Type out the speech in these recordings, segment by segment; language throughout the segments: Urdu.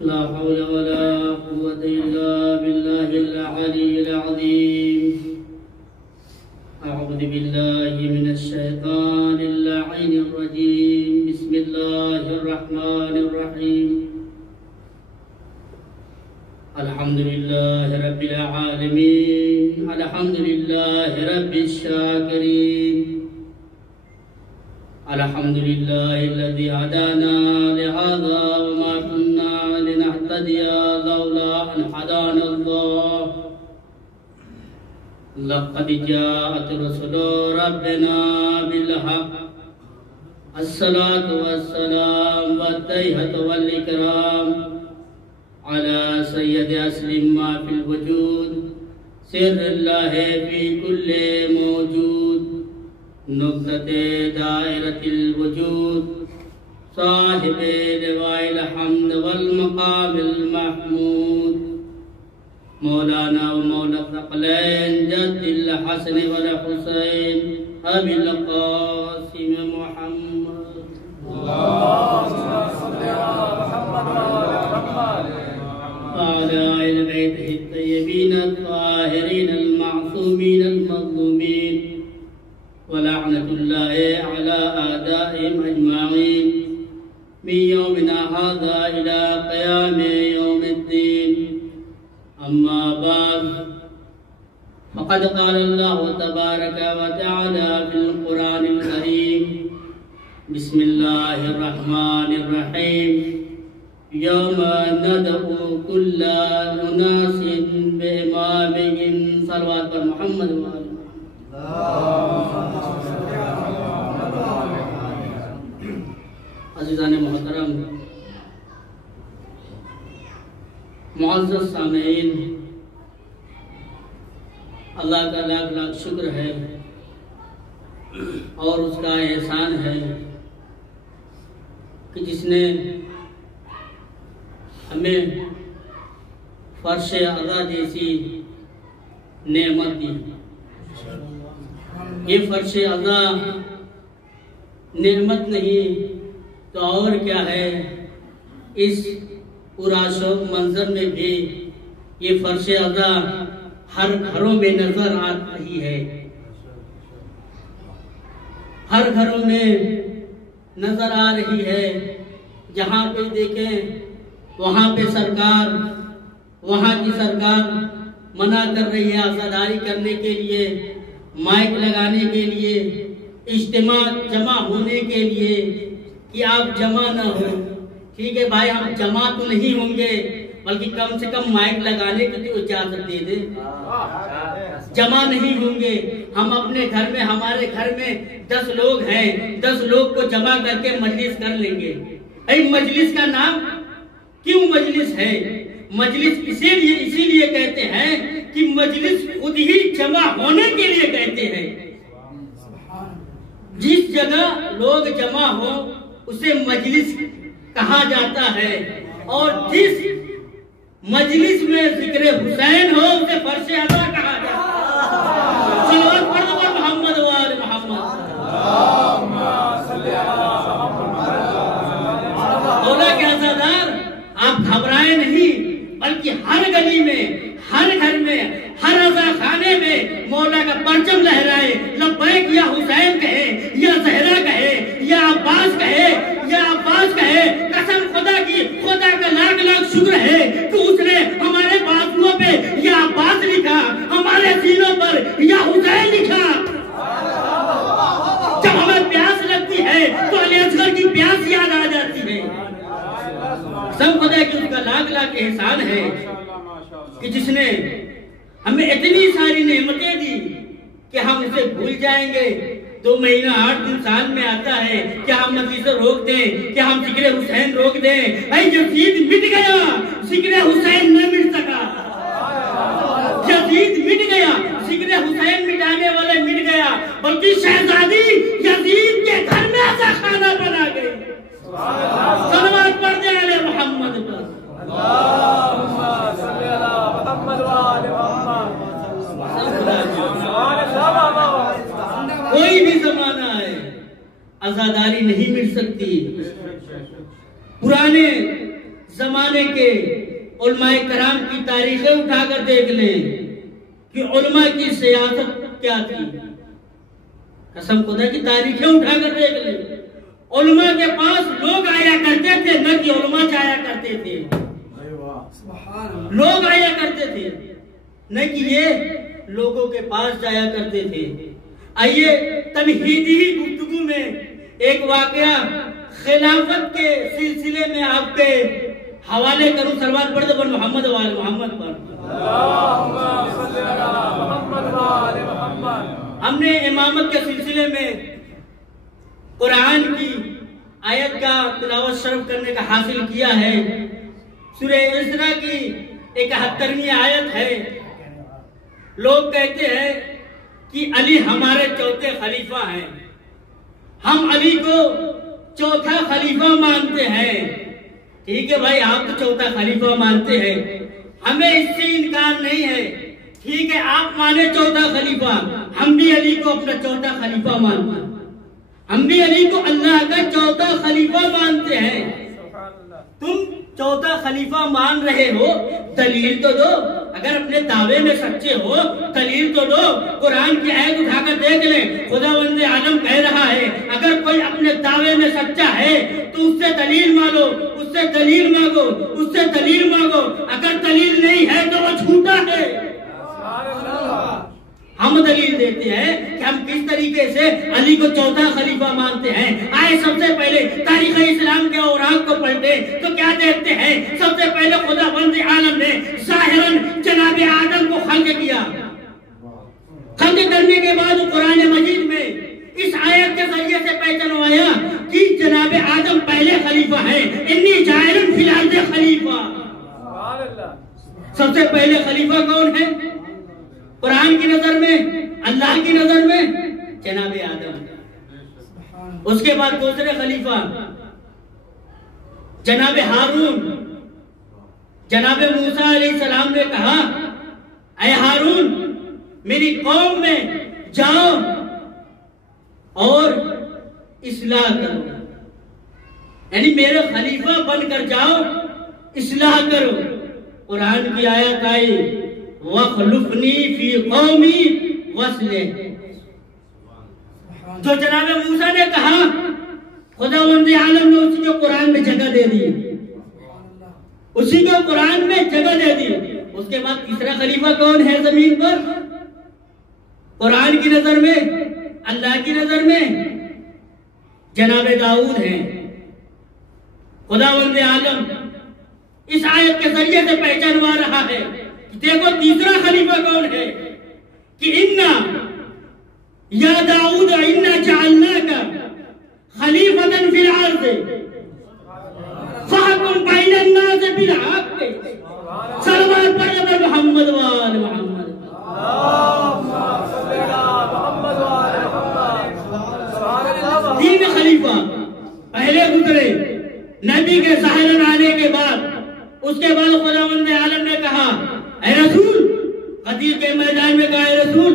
لا حول ولا قوة إلا بالله العلي العظيم. أعوذ بالله من الشيطان اللعين الرجيم. بسم الله الرحمن الرحيم. الحمد لله رب العالمين. الحمد لله رب الشاكرين. الحمد لله الذي هدانا لهذا وما كنا لنهتدي لولا أن هدانا الله. لقد جاءت رسل ربنا بالحق. الصلاة والسلام والتحية والإكرام على سيد أصل ما في الوجود، سر الله في كل موجود، نقطة دائرة الوجود، صاحب لواء الحمد والمقام المحمود، مولانا ومولا الثقلين جد الحسن والحسين أبي القاسم محمد. اللهم صل على محمد وعلى آل بيته الطيبين الطاهرين المعصومين المظلومين، ولعنة الله على أعدائهم أجمعين من يومنا هذا إلى قيام يوم الدين. أما بعد، فقد قال الله تبارك وتعالى في القرآن الكريم: بسم الله الرحمن الرحيم. يوم ندعو كل أناس بإمامهم. صلوات محمد وآله. عزیزان محترم، معزز سامعین، اللہ کا لاکھ لاکھ شکر ہے اور اس کا احسان ہے کہ جس نے ہمیں فرش عزا جیسی نعمت دی. یہ فرش عزا نعمت نہیں تو اور کیا ہے. اس پراشوق منظر میں بھی یہ فرش عزا ہر گھروں میں نظر آ رہی ہے. ہر گھروں میں نظر آ رہی ہے. جہاں پہ دیکھیں وہاں پہ سرکار، وہاں کی سرکار منع کر رہی ہے عزاداری کرنے کے لیے، مائک لگانے کے لیے، اجتماع جمع ہونے کے لیے کہ آپ جمع نہ ہو. ٹھیک ہے بھائی، ہم جمع تو نہیں ہوں گے، بلکہ کم سے کم مائک لگانے کی تو اجازت دے دیں. جمع نہیں ہوں گے. ہم اپنے گھر میں، ہمارے گھر میں 10 لوگ ہیں، 10 لوگ کو جمع کر کے مجلس کر لیں گے. مجلس کا نام کیوں مجلس ہے؟ مجلس اسی لیے کہتے ہیں کہ مجلس خود ہی جمع ہونے کے لیے کہتے ہیں. جس جگہ لوگ جمع ہو اسے مجلس کہا جاتا ہے، اور جس مجلس میں ذکر حسین ہو اسے فرش عزا کہا جاتا ہے. صلوات پڑھو محمد وآل محمد. مولا کے عزادار، آپ گھبرائیں نہیں، بلکہ ہر گلی میں، ہر گھر میں، ہر عزا خانے میں مولا کا پرچم لہرائے. لبیک یا حسین کہے، یا زہرا کہے، یا عباس کہے، یا عباس کہے. قسم خدا کی، خدا کا لاکھ لاکھ شکر ہے کہ اس نے ہمارے بازوؤں پہ یا عباس لکھا، ہمارے سینوں پر یا حسین لکھا. جب ہمیں پیاس لگتی ہے تو علی اصغر کی پیاس یاد آ جاتی ہے. سب خدا کی اس کا لاکھ لاکھ احسان ہے کہ جس نے ہمیں اتنی ساری نعمتیں دی کہ ہم اسے بھول جائیں گے. 2 مہینہ 8 دن سال میں آتا ہے کہ ہم مجلس روک دیں، کہ ہم ذکر حسین روک دیں. یزید مٹ گیا، ذکر حسین نہ مٹ سکا. یزید مٹ گیا، ذکر حسین مٹانے والے مٹ گیا، بلکہ شہزادی یزید کے گھر میں ایسا کھانا بنا گئی. صلوات پڑھ دیں علی محمد پر. اللہم صلی علی محمد وآل محمد. کوئی بھی زمانہ ہے عزاداری نہیں مٹ سکتی. پرانے زمانے کے علماء کرام کی تاریخیں اٹھا کر دیکھ لیں کہ علماء کی سیاست کیا تھی. قسم خدا کی تاریخیں اٹھا کر دیکھ لیں. علماء کے پاس لوگ آیا کرتے تھے، نہ کہ علماء جایا کرتے تھے. لوگ آیا کرتے تھے، نہ کہ یہ لوگوں کے پاس جایا کرتے تھے. آئیے تمہیدی گفتگو میں ایک واقعہ خلافت کے سلسلے میں آپ کے حوالے کروں. سلوات پڑھ دو محمد وآل محمد پر. ہم نے امامت کے سلسلے میں قرآن کی آیت کا تلاوت شرف کرنے کا حاصل کیا ہے. سورہ اسراء کی 71ویں آیت ہے. لوگ کہتے ہیں کہ علی ہمارے چوتھے خلیفہ ہیں. ہم علی کو چوتھا خلیفہ مانتے ہیں. ٹھیک ہے بھائی، آپ تو چوتھا خلیفہ مانتے ہیں، ہمیں اس سے انکار نہیں ہے. ٹھیک ہے، آپ مانے چوتھا خلیفہ، ہم بھی علی کو اپنا چوتھا خلیفہ مانتے ہیں. ہم بھی علی کو اللہ کا چوتھا خلیفہ مانتے ہیں. تم چوتھا خلیفہ مان رہے ہو، دلیل تو دو. اگر اپنے دعوے میں سچے ہو دلیل تو دو. قرآن کی آیت اٹھا کر دیکھ لیں. خداوند عالم کہہ رہا ہے اگر کوئی اپنے دعوے میں سچا ہے تو اس سے دلیل مانگو، اس سے دلیل مانگو، اس سے دلیل مانگو. اگر دلیل نہیں ہے تو وہ جھوٹا ہے. ہم دلیل دیتے ہیں کہ ہم کس طریقے سے علی کو چوتھا خلیفہ مانتے ہیں. آئے سب سے پہلے تاریخ اسلام کے اوراق کو پڑھتے تو کیا دیکھتے ہیں؟ سب سے پہلے خداوند عالم نے ظاہراً جناب آدم کو خلق کیا. خلق کرنے کے بعد قرآن مجید میں اس آیت کے ذریعے سے پہچانوایا کہ جناب آدم پہلے خلیفہ ہیں. انی جاعل فی الارض خلیفہ. سب سے پہلے خلیفہ کون ہے قرآن کی نظر میں، اللہ کی نظر میں؟ جناب آدم. اس کے بعد دوسرے خلیفہ جناب ہارون. جناب موسیٰ علیہ السلام نے کہا اے ہارون میری قوم میں جاؤ اور اصلاح کرو، یعنی میرے خلیفہ بن کر جاؤ، اصلاح کرو. قرآن کی آیت آئی وَخْلُفْنِي فِي قَوْمِي وَصْلِحْ. جو جناب موسیٰ نے کہا خداوند عالم نے اسی کو قرآن میں جگہ دے دی، اسی کو قرآن میں جگہ دے دی. اس کے بعد تیسرا خلیفہ کون ہے زمین پر قرآن کی نظر میں، اللہ کی نظر میں؟ جناب داؤد ہیں. خداوند عالم اس آیت کے ذریعے سے پہچانوا رہا ہے. دیکھو تیسرا خلیفہ کون ہے کہ انا یا داؤد انا جعلناک خلیفۃ فی الارض فاحکم بین الناس بالحق. صلوات پڑھ محمد وآل محمد. تین خلیفہ پہلے گزرے نبی کے ظاہراً آنے کے بعد. اس کے بعد خداوند عالم نے کہا اے رسول، قدیر کے میدان میں کہا اے رسول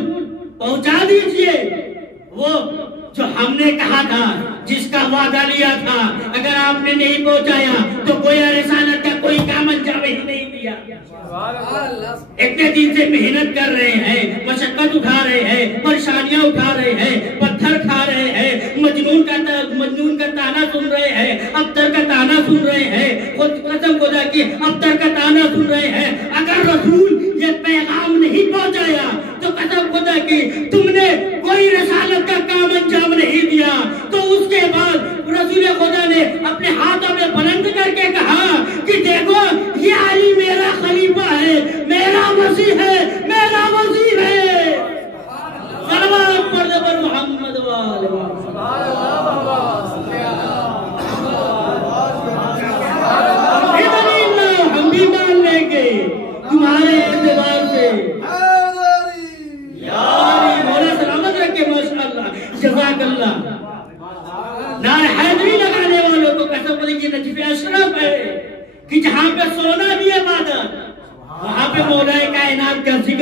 پہنچا دیجئے وہ جو ہم نے کہا تھا، جس کا وعدہ لیا تھا. اگر آپ نے نہیں پہنچایا تو گویا رسالت کا کوئی کام انجام ہی نہیں دیا. اتنے دن سے محنت کر رہے ہیں، مشقت اٹھا رہے ہیں، پریشانیاں اٹھا رہے ہیں، پتھر کھا رہے ہیں، مجنون کا تانا سن رہے ہیں، ابتر کا تانا سن رہے ہیں، قسم خدا کی ابتر کا تانا سن رہے ہیں. اگر رسول یہ پیغام نہیں پہنچایا تو قسم خدا کی تم نے کوئی رسالت کا کام انجام نہیں دیا. تو اس کے بعد رسول خدا نے اپنے ہاتھوں میں بلند کر کے کہا کہ دیکھو یہ علی میرا خلیفہ ہے، میرا مسیح ہے، میرا وزیر ہے. صلوات پڑھ دو محمد وآل محمد. ہم بھی مان لیں گے تمہارے اعتبار سے. یاری مولا سلامت رکھے ماشاءاللہ جزاک اللہ. نعرہ حیدری لگانے والوں کو قسم خدا کی نجف اشرف ہے کہ جہاں پہ سونا بھی عبادت وہاں پہ مولا کائنات کا ذکر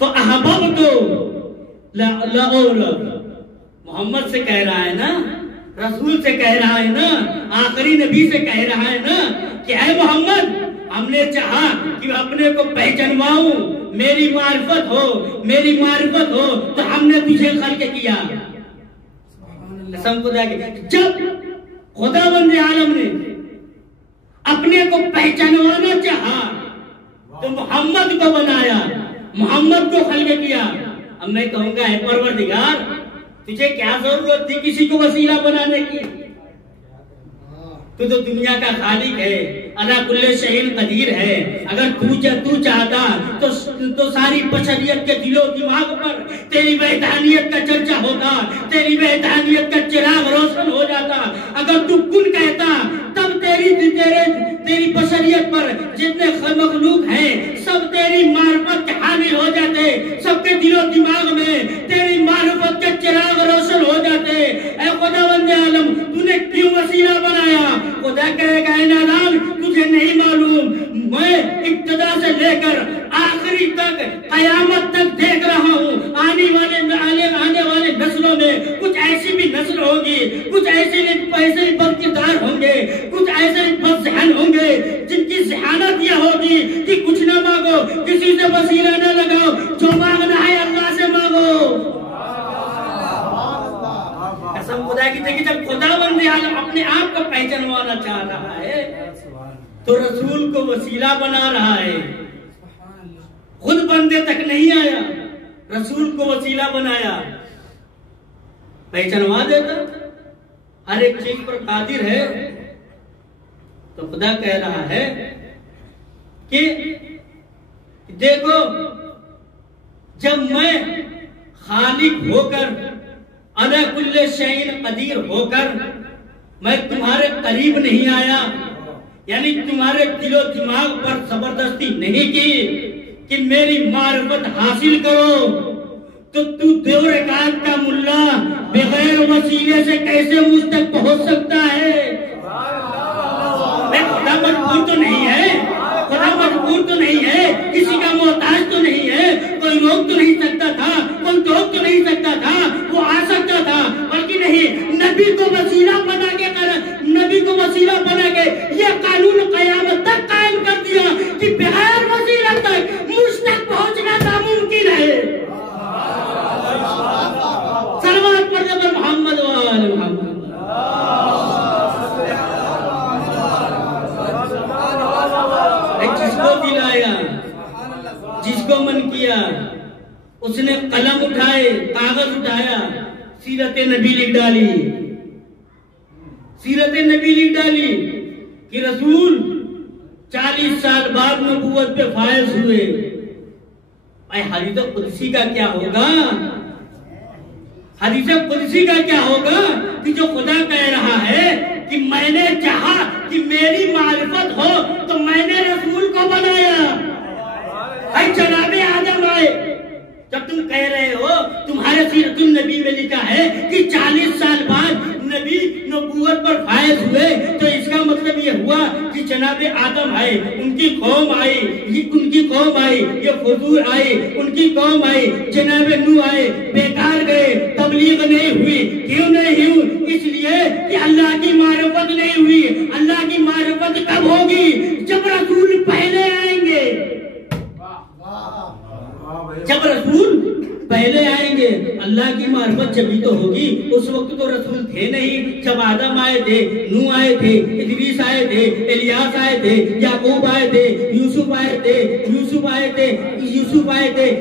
فأحببت لأعرف، محمد سے کہہ رہا ہے نا، رسول سے کہہ رہا ہے نا، آخری نبی سے کہہ رہا ہے نا کہ اے محمد ہم نے چاہا کہ اپنے کو پہچانواؤں، میری معرفت ہو تو ہم نے تجھے خلق کیا۔ قسم خدا کی، جب خداوند عالم نے اپنے کو پہچانوانا چاہا تو محمد کو بنایا، محمد کو خلق کیا۔ اب میں کہوں گا اے پروردگار تجھے کیا ضرورت تھی کسی کو وسیلہ بنانے کی؟ تو دنیا کا خالق ہے، علی کل شیء قدیر ہے۔ اگر تو چاہتا تو ساری بشریت کے دل و دماغ پر تیری وحدانیت کا چرچا ہوتا، تیری وحدانیت کا چراغ روشن ہو جاتا۔ اگر تو کن کہتا تب تیری بشریت پر جتنے مخلوق ہیں سب تیری معرفت کے حامل ہو جاتے، سب کے دل و دماغ میں تیری معرفت کے چراغ روشن ہو جاتے۔ اے خداوند عالم تو نے کیوں وسیلہ بنایا؟ خدا کہے گا اے نادان تجھے نہیں معلوم، میں ابتدا سے لے کر آخری تک قیامت تک دیکھ رہا ہوں، آنے والے نسلوں میں کچھ ایسی بھی نسل ہوگی، کچھ ایسے بد کردار ہوں گے، کچھ ایسے بد ذہن ہوں گے جن کی ذہانت یہ ہوگی کہ کچھ نہ مانگو، کسی سے وسیلہ نہ لگاؤ، جو مانگنا ہے اللہ سے مانگو۔ قسم خدا کی، دیکھیں جب خداوند عالم اپنے آپ کو پہچانوانا چاہ رہا ہے تو رسول کو وسیلہ بنا رہا ہے، خود بندے تک نہیں آیا، رسول کو وسیلہ بنایا، پہچانوا دیتا، ہر ایک چیز پر قادر ہے۔ تو خدا کہہ رہا ہے کہ دیکھو جب میں خالق ہو کر علی کل شیء قدیر ہو کر میں تمہارے قریب نہیں آیا، یعنی تمہارے دل و دماغ پر زبردستی نہیں کی کہ میری معرفت حاصل کرو، تو دو رکعت کا ملا بغیر وسیلے سے کیسے مجھ تک پہنچ سکتا ہے؟ خدا مجبور تو نہیں ہے، خدا مجبور تو نہیں ہے، کسی کا محتاج تو نہیں ہے، کوئی روک تو نہیں سکتا تھا، کوئی ٹوک تو نہیں سکتا تھا، وہ آ سکتا تھا، بلکہ نہیں، نبی کو وسیلہ بنا کے یہ قانون قیامت تک قائم کر دیا کہ بغیر وسیلہ تک مجھ تک پہنچنا ناممکن ہے۔ صلوات پڑھ دے محمد و آل محمد۔ جس کو دلایا، جس کو من کیا، اس نے قلم اٹھائے، کاغذ اٹھایا، سیرت نبی لکھ ڈالی، سیرت نبی لکھ ڈالی کہ رسول 40 سال بعد نبوت پہ فائز ہوئے۔ اے حدیث قدسی کا کیا ہوگا؟ حدیث قدسی کا کیا ہوگا کہ جو خدا کہہ رہا ہے کہ میں نے چاہا کہ میری معرفت ہو تو میں نے رسول کو بنایا۔ اے جناب آدم آئے، جب تم کہہ رہے ہو تمہارے سیرت النبی میں لکھا ہے کہ 40 سال بعد نبی نبوت پر فائز ہوئے، تو اس کا مطلب یہ ہوا کہ جناب آدم آئے، ان کی قوم آئی، یہ فضول آئی، ان کی قوم آئی، جناب نوح آئے، بیکار گئے، تبلیغ نہیں ہوئی۔ کیوں نہیں ہوئی؟ اس لیے کہ اللہ کی معرفت نہیں ہوئی۔ اللہ کی معرفت کب ہوگی؟ جب رسول پہلے آئیں گے، جب رسول پہلے آئیں گے اللہ کی معرفت جبھی تو ہوگی۔ اس وقت تو رسول تھے نہیں، جب آدم آئے تھے، نوح آئے تھے، ادریس آئے تھے، الیاس آئے تھے، یعقوب آئے تھے، یوسف آئے تھے،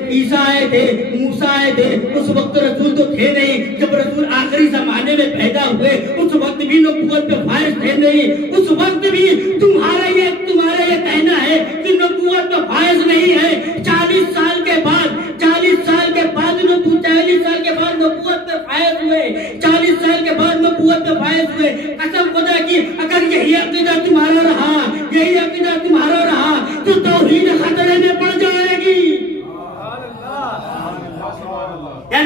عیسیٰ آئے تھے، موسیٰ آئے تھے، اس وقت رسول تو تھے نہیں۔ جب رسول آخری زمانے میں پیدا ہوئے اس وقت بھی نبوت پہ فائز تھے نہیں، اس وقت بھی تمہارا یہ کہنا ہے کہ نبوت پہ فائز نہیں ہے۔ 40 سال کے بعد نبوت پہ فائز ہوئے، 40 سال کے بعد نبوت پہ فائز ہوئے۔ قسم خدا کی، اگر یہی عقیدہ تمہارا رہا تو توحید خطرے میں پڑ جائے گی۔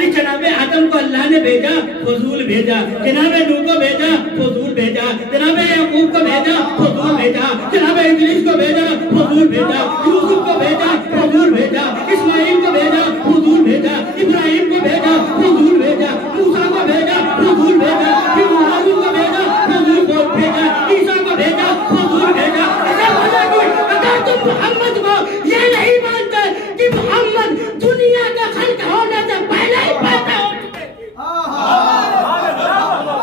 یعنی جناب آدم کو اللہ نے بھیجا، فضول بھیجا، جناب نوح کو بھیجا، فضول بھیجا، جناب یعقوب کو بھیجا، فضول بھیجا، جناب ادریس کو بھیجا، فضول بھیجا، یوسف کو بھیجا، فضول بھیجا، اسماعیل کو بھیجا، فضول بھیجا، ابراہیم کو بھیجا، فضول بھیجا، موسیٰ کو بھیجا، فضول بھیجا، پھر ہارون کو بھیجا، فضول بھیجا، عیسیٰ کو بھیجا، فضول بھیجا۔ اگر تم محمد کو یہ نہیں مانتے کہ محمد دنیا کا خلق ہونے سے پہلے ہی پیدا ہو چکے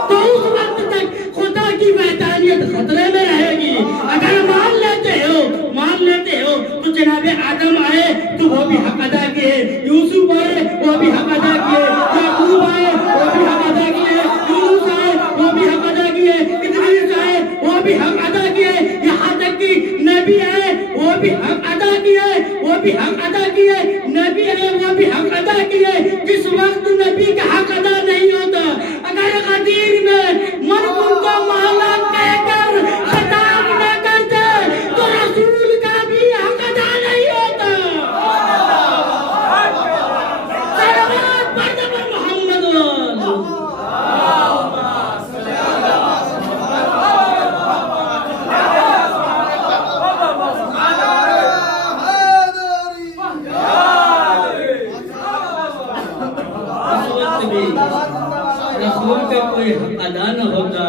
تو اس وقت تک خدا کی وحدانیت خطرے میں رہے گی۔ اگر مان لیتے ہو تو جناب آدم آئے تو وہ بھی حق ادا کیے، یوسف آئے وہ بھی حق ادا کیے، یعقوب آئے وہ بھی حق ادا کیے، یونس آئے وہ بھی حق ادا کیے، ادریس آئے وہ بھی حق ادا کیے، یہاں تک کہ نبی آئے وہ بھی حق ادا کیے، وہ بھی حق ادا کیے، نبی آئے وہ بھی حق ادا کیے۔ جس وقت نبی کا حق ادا نہیں ہوتا، اگر غدیر میں مرکم کو مولا کہہ کر خطاب نہ کرتے تو رسول کا بھی حق ادا نہیں ہوتا۔ صلوات پڑھ پر محمد رسول کا کوئی حق ادا نہ ہوتا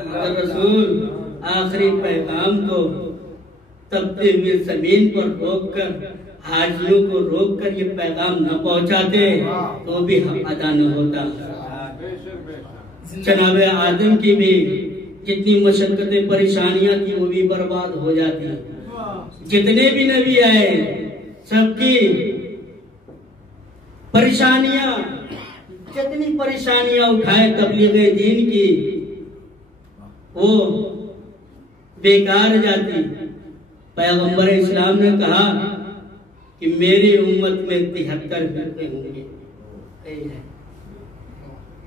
اگر رسول آخری پیغام کو تپتے ہوئے زمین پر روک کر حاجیوں کو روک کر یہ پیغام نہ پہنچاتے تو بھی حق ادا نہ ہوتا۔ جناب آدم کی بھی جتنی مشقتیں پریشانیاں تھی وہ بھی برباد ہو جاتی، جتنے بھی نبی آئے سب کی پریشانیاں، جتنی پریشانیاں اٹھائے تبلیغ دین کی وہ بیکار جاتی۔ پیغمبر اسلام نے کہا کہ میری امت میں 73 فرقے ہوں گے،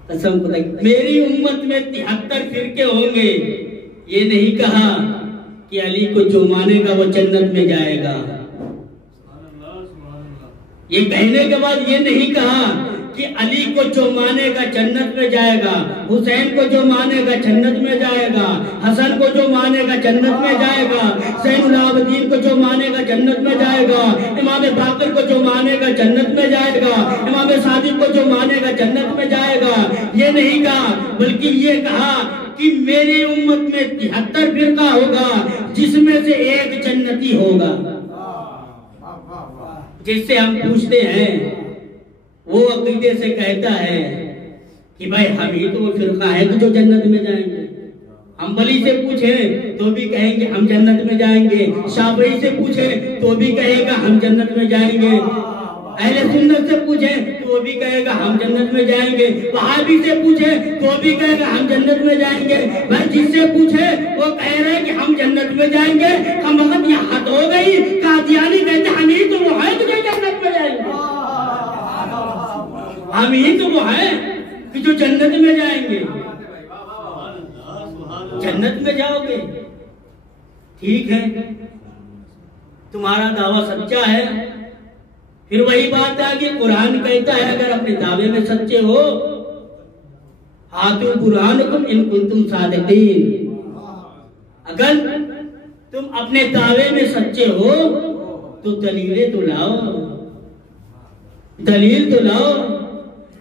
قسم خدا کی میری امت میں 73 فرقے ہوں گے۔ یہ نہیں کہا کہ علی کو جو مانے گا وہ جنت میں جائے گا، یہ کہنے کے بعد یہ نہیں کہا کہ علی کو جو مانے گا جنت میں جائے گا، حسین کو جو مانے گا جنت میں جائے گا، حسن کو جو مانے گا جنت میں جائے گا، زین العابدین کو جو مانے گا جنت میں جائے گا، امام باقر کو جو مانے گا جنت میں جائے گا، امام صادق کو جو مانے گا جنت میں جائے گا۔ یہ نہیں کہا بلکہ یہ کہا کہ میری امت میں 73 فرقہ ہوگا جس میں سے ایک جنتی ہوگا۔ جس سے ہم پوچھتے ہیں وہ عقیدے سے کہتا ہے کہ بھائی ہم ہی تو وہ فرقہ ہے جو جنت میں جائیں گے۔ ہم بلی سے پوچھیں تو بھی کہیں گے ہم جنت میں جائیں گے، شافعی سے پوچھیں تو بھی کہے گا ہم جنت میں جائیں گے، اہل سنت سے پوچھیں تو بھی کہے گا ہم جنت میں جائیں گے، وہابی سے پوچھیں تو بھی کہے گا ہم جنت میں جائیں گے۔ بھائی جس سے پوچھیں وہ کہہ رہے ہیں کہ ہم جنت میں جائیں گے، ہم وقت یہ حد ہو گئی۔ قادیانی کہتے ہم ہی تو وہ ہیں جو جنت میں جائیں گے، ہم ہی تو وہ ہیں کہ جو جنت میں جائیں گے۔ جنت میں جاؤ گے ٹھیک ہے، تمہارا دعویٰ سچا ہے، پھر وہی بات ہے کہ قرآن کہتا ہے اگر اپنے دعوے میں سچے ہو ہاتھو برہانکم ان کنتم صادقین، اگر تم اپنے دعوے میں سچے ہو تو دلیلیں تو لاؤ، دلیل تو لاؤ۔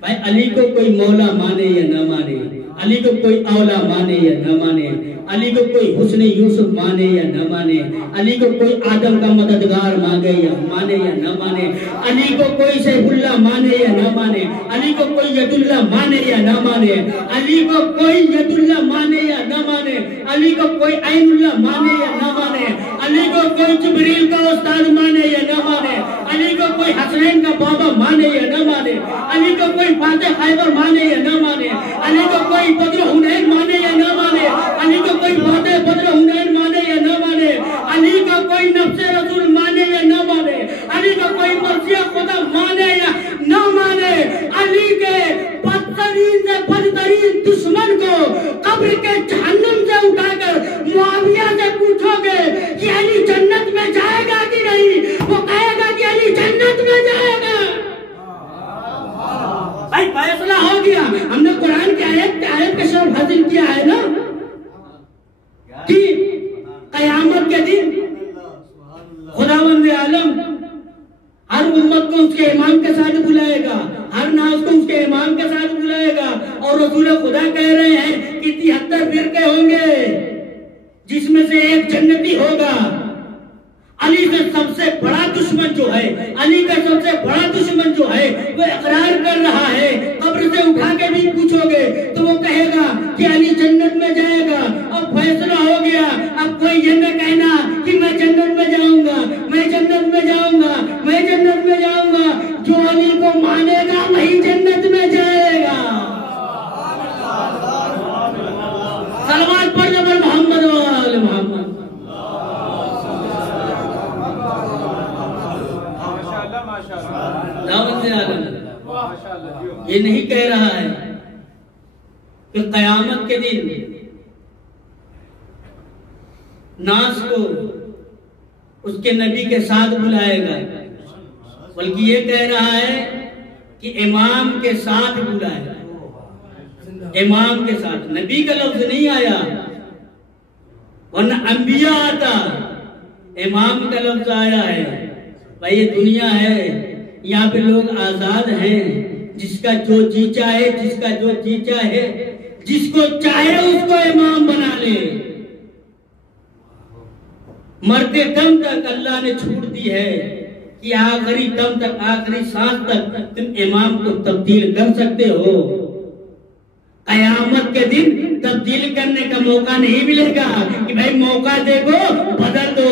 بھائی علی کو کوئی مولا مانے یا نہ مانے، علی کو کوئی اولا مانے یا نہ مانے، علی کو کوئی حسن یوسف مانے یا نہ مانے، علی کو کوئی آدم کا مددگار مانگے یا مانے یا نہ مانے، علی کو کوئی سیف اللہ مانے یا نہ مانے، علی کو کوئی ید اللہ مانے یا نہ مانے، علی کو کوئی ید اللہ مانے یا نہ مانے، علی کو کوئی عین اللہ مانے یا نہ مانے، علی کو کوئی جبریل کا استاد مانے یا نہ مانے، علی کو کوئی حسنین کا بابا مانے یا نہ مانے، علی کو کوئی فاتح خیبر مانے یا نہ مانے، علی کو کوئی بدر حنین مانے یا نہ مانے، علی کو کوئی فاتح بدر حنین مانے یا نہ مانے، علی کو کوئی نفس رسول مانے یا نہ مانے، علی کو کوئی مرثیہ خدا مانے یا نہ مانے، علی کے بدترین سے بدترین دشمن کو قبر کے جہنم سے اٹھا کر معاویہ سے پوچھو گے کہ علی جنت میں جائے گا کہ نہیں، وہ کہے گا کہ علی جنت میں جائے گا۔ فیصلہ ہو گیا. ہم نے قرآن کی آیت کا شرف حاصل کیا ہے نا کہ قیامت کے دن خداوند عالم ہر امت کو اس کے امام کے ساتھ بلائے گا, ہر ناس کو اس کے امام کے ساتھ بلائے گا. اور رسول خدا کہہ رہے ہیں کہ 73 فرقے ہوں گے جس میں سے ایک جنتی ہوگا. علی کا سب سے بڑا دشمن جو ہے, علی کا سب سے بڑا دشمن جو ہے وہ اقرار کر رہا ہے. قبر سے اٹھا کے بھی پوچھو گے تو وہ کہے گا کہ علی جنت میں جائے گا. اب فیصلہ ہو گیا. اب کوئی یہ نہ کہنا کہ میں جنت میں جاؤں گا, میں جنت میں جاؤں گا, میں جنت میں جاؤں گا. جو علی کو مانے گا وہی جنت میں جائے گا. صلوات پڑھ جب محمد و آل محمد. یہ نہیں کہہ رہا ہے کہ قیامت کے دن ناس کو اس کے نبی کے ساتھ بلائے گا, بلکہ یہ کہہ رہا ہے کہ امام کے ساتھ بلائے گا. امام کے ساتھ, نبی کا لفظ نہیں آیا, ورنہ انبیاء آتا. امام کا لفظ آیا ہے. بھائی یہ دنیا ہے, یہاں پہ لوگ آزاد ہیں. جس کا جو جی چاہے, جس کا جو جی چاہے, جس کو چاہے اس کو امام بنا لے. مرتے دم تک اللہ نے چھوٹ دی ہے کہ آخری دم تک, آخری سانس تک تم امام کو تبدیل کر سکتے ہو. قیامت کے دن تبدیل کرنے کا موقع نہیں ملے گا کہ بھائی موقع دیکھو بدل دو.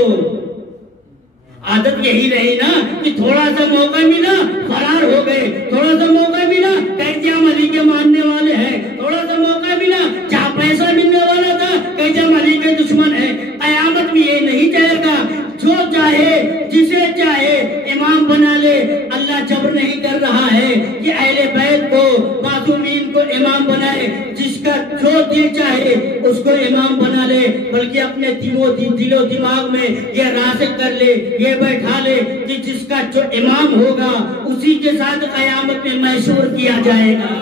عادت یہی رہی نا کہ تھوڑا سا موقع ملا فرار ہو گئے, تھوڑا سا موقع ملا کہتے ہم علی کے ماننے والے ہیں, تھوڑا سا موقع ملا جہاں پیسہ ملنے والا تھا کہتے ہم علی کے دشمن ہیں. قیامت میں یہ نہیں چاہے گا, جو چاہے جسے چاہے امام بنا لے. اللہ جبر نہیں کر رہا ہے کہ اہل بیت کو, معصومین کو امام بنائے. جس کا جو دل چاہے اس کو امام بنا لے, بلکہ اپنے دل و دماغ میں یہ راسخ کر لے, یہ بیٹھا لے کہ جس کا جو امام ہوگا اسی کے ساتھ قیامت میں محشور کیا جائے گا.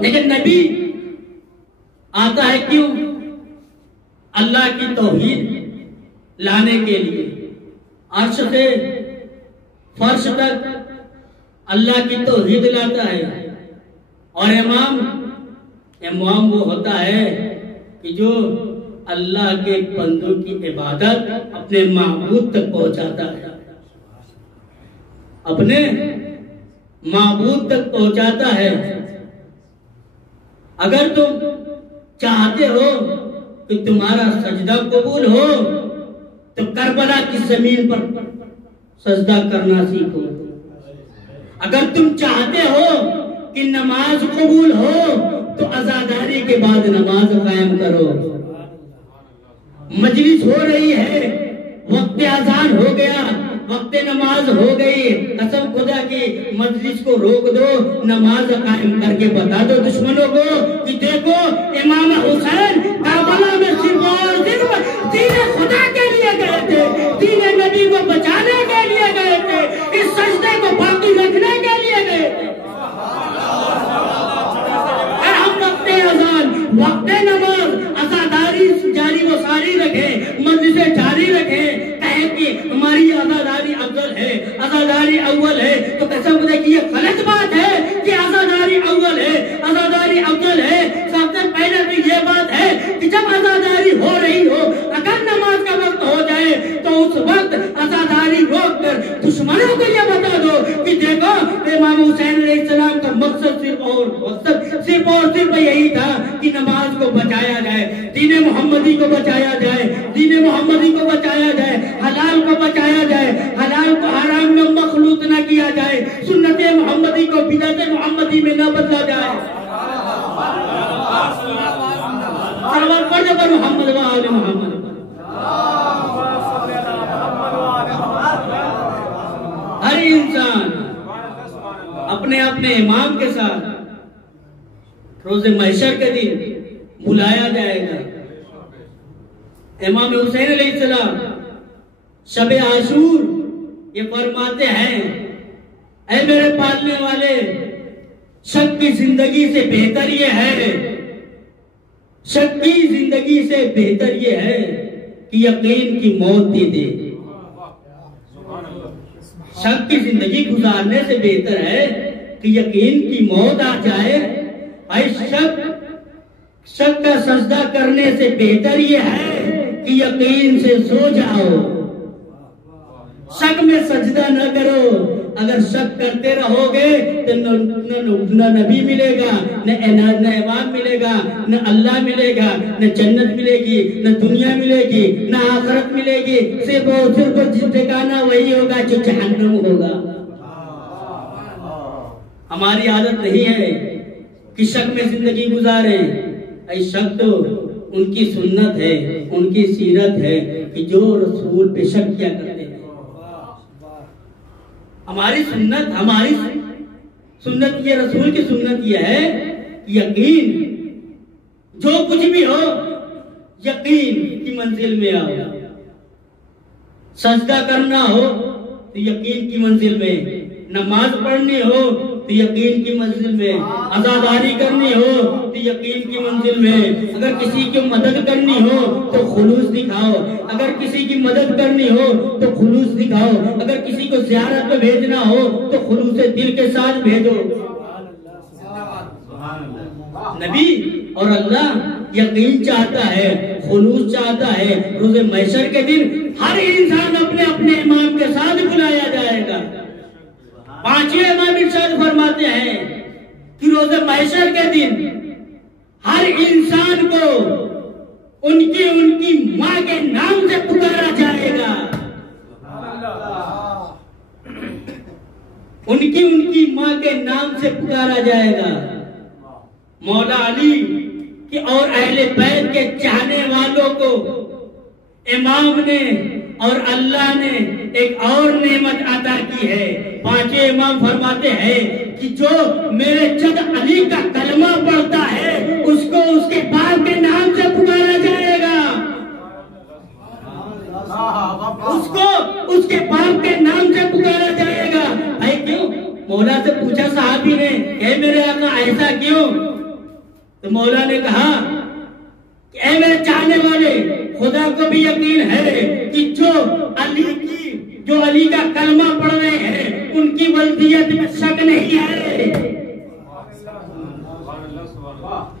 لیکن نبی آتا ہے کیوں؟ اللہ کی توحید لانے کے لیے. عرش سے فرش تک اللہ کی توحید لاتا ہے. اور امام وہ ہوتا ہے کہ جو اللہ کے بندوں کی عبادت اپنے معبود تک پہنچاتا ہے, اپنے معبود تک پہنچاتا ہے. اگر تم چاہتے ہو کہ تمہارا سجدہ قبول ہو تو کربلا کی زمین پر سجدہ کرنا سیکھو. اگر تم چاہتے ہو کہ نماز قبول ہو تو عزاداری کے بعد نماز قائم کرو. مجلس ہو رہی ہے, وقت اذان ہو گیا, وقت نماز ہو گئی, قسم خدا کی مجلس کو روک دو, نماز قائم کر کے بتا دو دشمنوں کو کہ دیکھو امام حسین کربلا میں صرف اور صرف دین خدا کے لیے گئے تھے, دین نبی کو بچانے کے لیے گئے تھے, اس سجدے کو باقی رکھنے کے لیے گئے تھے. اور ہم وقت اذان, وقت نماز, عزاداری جاری و ساری رکھیں, مجلسیں جاری رکھیں. کہیں کہ ہماری عزاداری افضل ہے, عزاداری اول ہے, تو قسم خدا کی یہ غلط بات ہے کہ عزاداری اول ہے, عزاداری افضل ہے. سب سے پہلے بھی یہ بات ہے کہ جب عزاداری ہو رہی ہو, اگر نماز کا وقت ہو جائے تو اس وقت عزاداری روک کر دشمنوں کو یہ بتا دو کہ دیکھو امام حسین علیہ السلام کا مقصد صرف اور صرف یہی تھا کہ نماز کو بچایا جائے, دین محمدی کو بچایا جائے, دین محمدی کو بچایا جائے, حلال کو بچایا جائے, حلال کو حرام میں مخلوط نہ کیا جائے, سنت محمدی کو بدعت محمدی میں نہ بدلا جائے. صلوات پڑھ جب محمد و آل محمد. ہر انسان اپنے اپنے امام کے ساتھ روز محشر کے دن بلایا جائے گا. امام حسین علیہ السلام شب عاشور یہ فرماتے ہیں اے میرے پالنے والے، شک کی زندگی سے بہتر یہ ہے، شک کی زندگی سے بہتر یہ ہے کہ یقین کی موت دے دے۔ شک کی زندگی گزارنے سے بہتر ہے کہ یقین کی موت آ جائے۔ اے شک کا سجدہ کرنے سے بہتر یہ ہے کہ یقین سے سو جاؤ۔ شک میں سجدہ نہ کرو، اگر شک کرتے رہو گے تو نہ نبی ملے گا، نہ امام ملے گا، نہ اللہ ملے گا، نہ جنت ملے گی، نہ دنیا ملے گی، نہ آخرت ملے گی، صرف ٹھکانہ وہی ہوگا جو جہنم ہوگا۔ ہماری عادت نہیں ہے کہ شک میں زندگی گزاریں۔ اے شک تو ان کی سنت ہے، ان کی سیرت ہے کہ جو رسول پہ شک کیا کرتے ہیں۔ ہماری سنت یہ، رسول کی سنت یہ ہے کہ یقین جو کچھ بھی ہو یقین کی منزل میں آؤ۔ سجدہ کرنا ہو تو یقین کی منزل میں، نماز پڑھنی ہو تو یقین کی منزل میں، عزاداری کرنی ہو تو یقین کی منزل میں، اگر کسی کی مدد کرنی ہو تو خلوص دکھاؤ، اگر کسی کی مدد کرنی ہو تو خلوص دکھاؤ، اگر کسی کو زیارت پہ بھیجنا ہو تو خلوص دل کے ساتھ بھیجو۔ نبی اور اللہ یقین چاہتا ہے، خلوص چاہتا ہے۔ روز محشر کے دن ہر انسان اپنے اپنے امام کے ساتھ بلایا جائے گا۔ پانچویں امام ارشاد فرماتے ہیں کہ روز محشر کے دن ہر انسان کو ان کی ماں کے نام سے پکارا جائے گا، ان کی ماں کے نام سے پکارا جائے گا۔ مولا علی کی اور اہل بیت کے چاہنے والوں کو امام نے اور اللہ نے ایک اور نعمت عطا کی ہے۔ پانچویں امام فرماتے ہیں کہ جو میرے جد علی کا کلمہ پڑھتا ہے اس کو اس کے باپ کے نام سے پکارا جائے گا، اس کو اس کے باپ کے نام سے پکارا جائے گا۔ بھائی کیوں؟ مولا سے پوچھا صحابی نے اے میرے آقا ایسا کیوں؟ تو مولا نے کہا کہ اے میرے چاہنے والے، خدا کو بھی یقین ہے کہ جو علی کا کلمہ پڑھ رہے ہیں ان کی ولدیت میں شک نہیں ہے،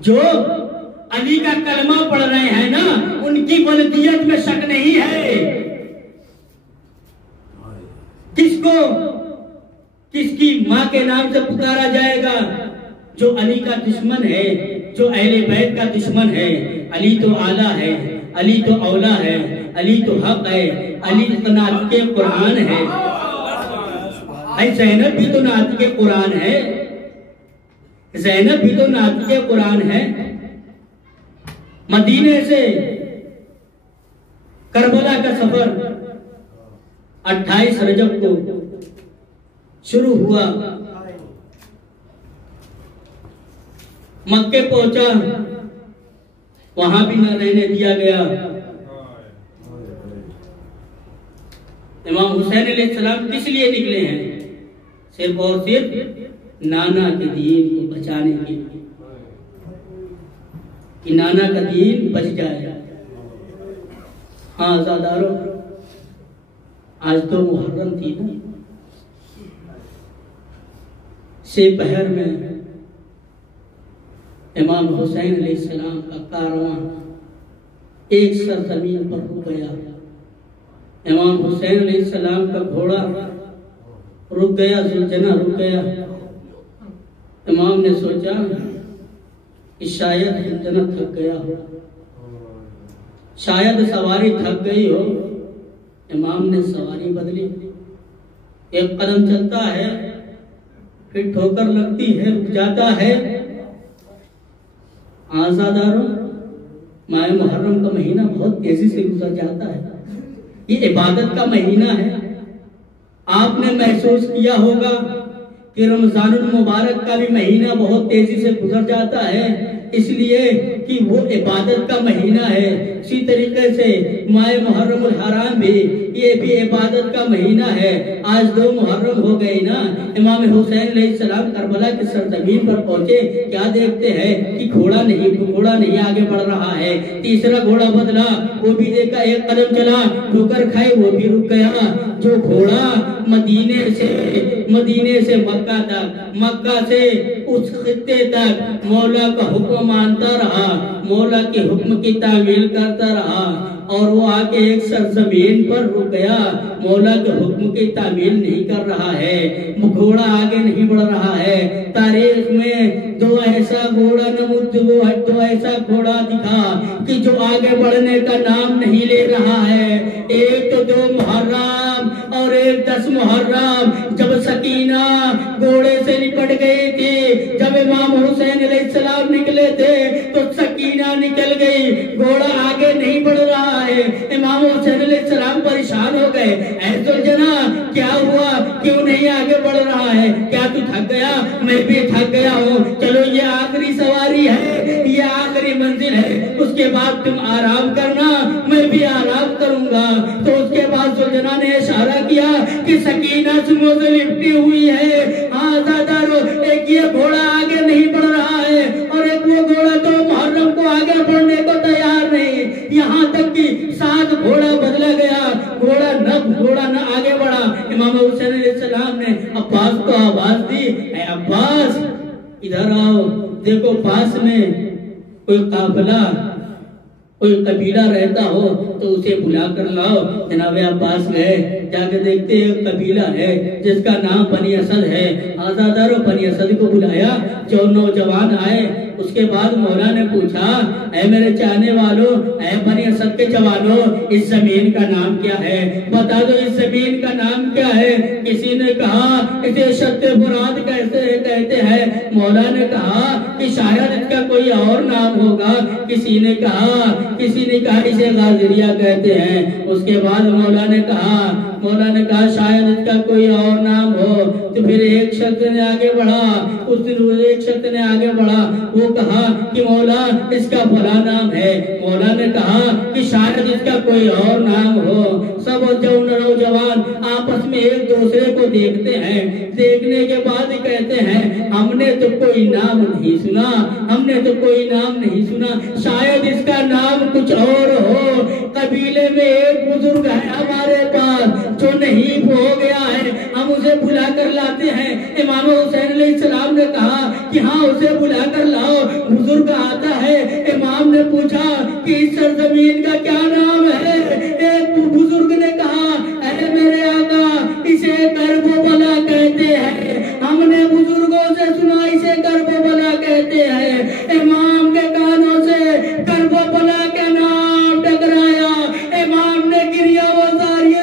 جو علی کا کلمہ پڑھ رہے ہیں نا ان کی ولدیت میں شک نہیں ہے۔ کس کی ماں کے نام سے پکارا جائے گا؟ جو علی کا دشمن ہے، جو اہل بیت کا دشمن ہے۔ علی تو اعلیٰ ہے، علی تو اولا ہے، علی تو حق ہے، علی تو نعت کے قرآن ہے۔ زینب بھی تو نعت کے قرآن ہے، زینب بھی تو نعت کے قرآن ہے۔ مدینے سے کربلا کا سفر 28 رجب کو شروع ہوا، مکے پہنچا، وہاں بھی نہ رہنے دیا گیا۔ امام حسین علیہ السلام کس لیے نکلے ہیں؟ صرف اور صرف نانا کے دین کو بچانے کے لیے، کہ نانا کا دین بچ جائے۔ ہاں عزادارو، آج تو محرم تھی نا، سے پہر میں امام حسین علیہ السلام کا کارواں ایک سرزمین پر رک گیا۔ امام حسین علیہ السلام کا گھوڑا رک گیا، ذوالجناح رک گیا۔ امام نے سوچا کہ شاید ذوالجناح تھک گیا ہو، شاید سواری تھک گئی ہو۔ امام نے سواری بدلی، ایک قدم چلتا ہے پھر ٹھوکر لگتی ہے، رک جاتا ہے۔ آزاداروں، ماہ محرم کا مہینہ بہت تیزی سے گزر جاتا ہے، یہ عبادت کا مہینہ ہے۔ آپ نے محسوس کیا ہوگا کہ رمضان المبارک کا بھی مہینہ بہت تیزی سے گزر جاتا ہے، اس لیے کہ وہ عبادت کا مہینہ ہے۔ اسی طریقے سے ماہ محرم الحرام بھی یہ بھی عبادت کا مہینہ ہے. آج 2 محرم ہو گئے نا. امام حسین علیہ السلام کربلا کی سرزمین پر پہنچے. کیا دیکھتے ہیں کہ گھوڑا نہیں آگے بڑھ رہا ہے. تیسرا گھوڑا بدلا, وہ بھی دیکھا, ایک قدم چلا, ٹھوکر کھائے, وہ بھی رک گیا. جو گھوڑا مدینے سے مکہ تک, مکہ سے اس خطے تک مولا کا حکم مانتا رہا, مولا کے حکم کی تعمیل کرتا رہا, اور وہ آ کے ایک سرزمین پر رک گیا, مولا کے حکم کی تعمیل نہیں کر رہا ہے, گھوڑا آگے نہیں بڑھ رہا ہے. تاریخ میں دو ایسا گھوڑا دکھا کہ جو آگے بڑھنے کا نام نہیں لے رہا ہے. ایک تو 2 محرم اور ایک 10 محرم, جب سکینہ گھوڑے سے لپٹ گئی تھی, جب امام حسین علیہ السلام نکلے تھے تو سکینہ نکل گئی, گھوڑا آگے نہیں بڑھ رہا ہے. امام حسین علیہ السلام پریشان ہو گئے, اے ذوالجناح کیا ہوا, کیوں نہیں آگے بڑھ رہا ہے, کیا تو تھک گیا؟ میں بھی تھک گیا ہوں, چلو یہ آخری سواری ہے, یہ آخری منزل ہے, اس کے بعد تم آرام کرنا, میں بھی آرام کروں گا. تو اس کے بعد ذوالجناح نے اشارہ کیا کہ سکینہ سنوں سے لپٹی ہوئی ہے. ہاں زادارو, ایک یہ گھوڑا آگے نہیں بڑھ رہا ہے اور ایک وہ گھوڑا تو محرم کو آگے بڑھنے کو تیار نہیں. یہاں تک کہ 7 گھوڑا بدلا گیا, گھوڑا نہ آگے بڑھا. امام حسین علیہ السلام نے عباس کو آواز دی, اے عباس ادھر آؤ. دیکھو پاس میں کوئی قافلہ, کوئی قبیلہ رہتا ہو تو اسے بلا کر لاؤ. جناب عباس گئے, جا کے دیکھتے ایک قبیلہ ہے جس کا نام بنی اسد ہے. آزادارو بنی اسد کو بلایا, جو نوجوان آئے. اس کے بعد مولا نے پوچھا, اے میرے چاہنے والوں, اے بنی اسد کے جوانوں, اس زمین کا نام کیا ہے, بتا دو اس زمین کا نام کیا ہے. کسی نے کہا اسے شط فرات کہتے ہیں. مولا نے کہا کہ شاید اس کا کوئی اور نام ہوگا. کسی نے کہا اسے غازریہ کہتے ہیں. اس کے بعد مولا نے کہا شاید اس کا کوئی اور نام ہو. تو پھر ایک شخص نے آگے بڑھا, وہ کہا کہ مولا اس کا فلاں نام ہے. مولا نے کہا کہ شاید اس کا کوئی اور نام ہو. سب نوجوان آپس میں ایک دوسرے کو دیکھتے ہیں. دیکھنے کے بعد کہتے ہیں, ہم نے تو کوئی نام نہیں سنا, شاید اس کا نام کچھ اور ہو. قبیلے میں ایک بزرگ ہے ہمارے پاس جو نہیں ہو گیا ہے, ہم اسے بلا کر لاتے ہیں. امام حسین علیہ السلام نے کہا کہ ہاں اسے بلا کر لاؤ. بزرگ آتا ہے. امام نے پوچھا کہ اس سرزمین کا کیا نام ہے. ایک بزرگ نے کہا, اے میرے آقا اسے کرب و بلا کہتے ہیں. ہم نے بزرگوں سے سنا اسے کرب و بلا کہتے ہیں. امام کے کانوں سے کرب و بلا کے نام ٹکرایا. امام نے گریا وزاری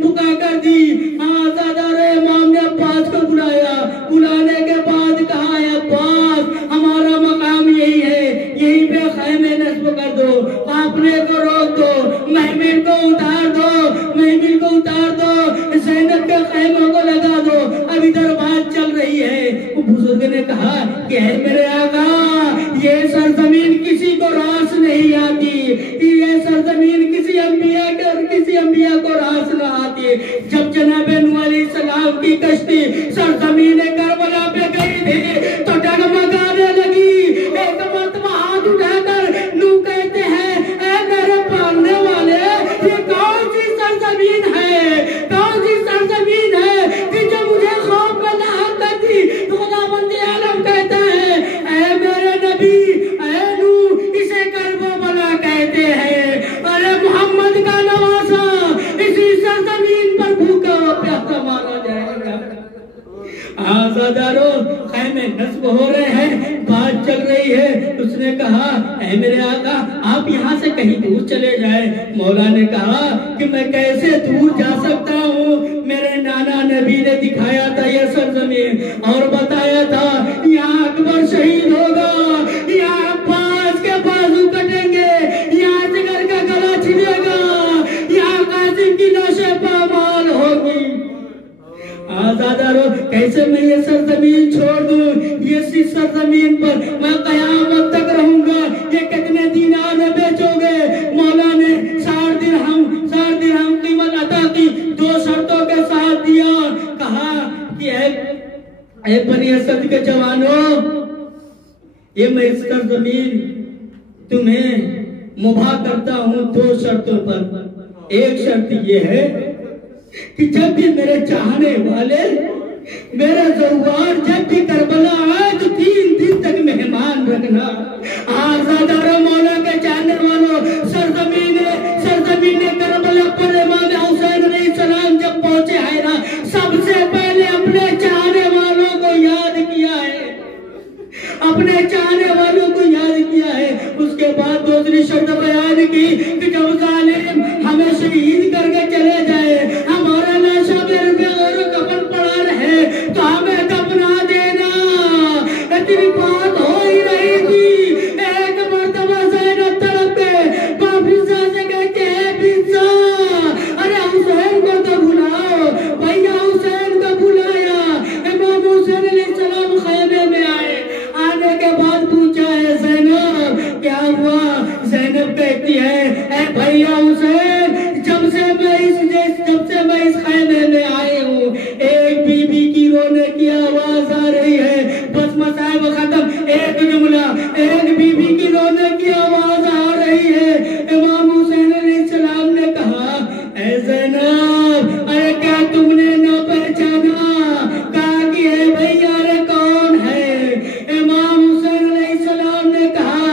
بکا کر دی. امام نے عباس کو بلایا. بلانے کے بعد کہا, اے عباس ہمارا مقام یہی ہے, یہیں پہ خیمے نصب کر دو, قافلے کو روک دو, محمل کو اتار دو, زینب کے خیموں کو لگا دو, اب ادھر بات چل رہی ہے. وہ بزرگ نے کہا کہ اے میرے آقا, یہ سرزمین کسی کو راس نہیں آتی, یہ سرزمین کسی انبیاء کو راس نہ آتی. جب جناب نوح علیہ السلام کی کشتی سرزمین کربلا پہ گئی تھی تو ڈگمگانے لگی. ایک مرتبہ ہاتھ اٹھا کر نوح کہتے ہیں, اے میرے پالنے والے, یہ کون سی سرزمین ہے کہ جو مجھے خوف میں لاحق کرتی. خداوند عالم کہتا ہے, اے میرے نبی, اے نوح, اسے کرب و بلا کہتے ہیں. ارے محمد کا نواسا اسی سرزمین پر بھوکا و پیاسا مارا جائے گا. آزادارو, خیمے نصب ہو رہے ہیں, بات چل رہی ہے. اس نے کہا, اے میرے آقا آپ یہاں سے کہیں دور چلے جائیں. مولا نے کہا کہ میں کیسے دور جا سکتا ہوں, میرے نانا نبی نے دکھایا تھا یہ سرزمین اور بتایا تھا یہاں اکبر شہید ہوگا, یہاں عباس کے بازو کٹیں گے, یہاں جگر کا گلا چھلے گا, یہاں قاسم کی لاشیں پامال ہوگی. آزادارو, کیسے میں یہ سرزمین چھوڑ دوں, یہ سرزمین پر میں قیامت تک رہوں گا. یہ کتنے دینار میں بیچو اے بنی اسد کے جوانوں، یہ میں اس سرزمین تمہیں مباح کرتا ہوں 2 شرطوں پر۔ ایک شرط یہ ہے کہ جب بھی میرے چاہنے والے، میرا زوار جب بھی کربلا آئے تو 3 دن تک مہمان رکھنا۔ آزادار مولا کے چاہنے والوں، سرزمین کربلا پر امام حسین علیہ السلام جب پہنچے ہیں نا، سب سے پہلے اپنے چاہنے والوں کو یاد کیا ہے، اپنے چاہنے والوں کو یاد کیا ہے۔ اس کے بعد دوسری شرط بیان کی کہ جب ظالم ہمیں شہید کر کے چلے جائے، ہمارا لاشا میں اور کفن پڑا رہے تو ہمیں دفنا دینا۔ اتنی بات ہو ہی رہی تھی، ایک مرتبہ زینب طرف پہ بابیزہ سے کہتے ہیں بیزہ، ارے حسین کو تو بلاؤ۔ بھیا حسین کو بلایا، امام حسین علیہ السلام خیمے میں آئے۔ آنے کے بعد پوچھا ہے زینب کیا ہوا؟ زینب کہتی ہے اے بھیا حسین، جب سے میں اس خیمے میں آئے ہوں، ایک بی بی کی رونے کی آواز آ رہی ہے۔ بس مسائب ختم، ایک جملہ، ایک بی بی کی رونے کی آواز آ رہی ہے۔ امام حسین علیہ السلام نے کہا اے زینب، ارے کیا تم نے نہ پہچانا؟ کہا کہ اے بھیا ارے کون ہے؟ امام حسین علیہ السلام نے کہا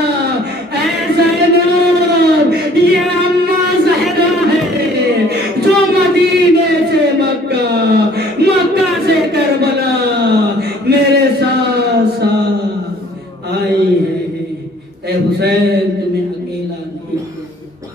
اے زینب، یہ اماں زہرا ہے جو مدینے سے مکہ سے کربلا میرے ساتھ ساتھ آئی ہے۔ اے حسین تمہیں اکیلا نہیں چھوڑا۔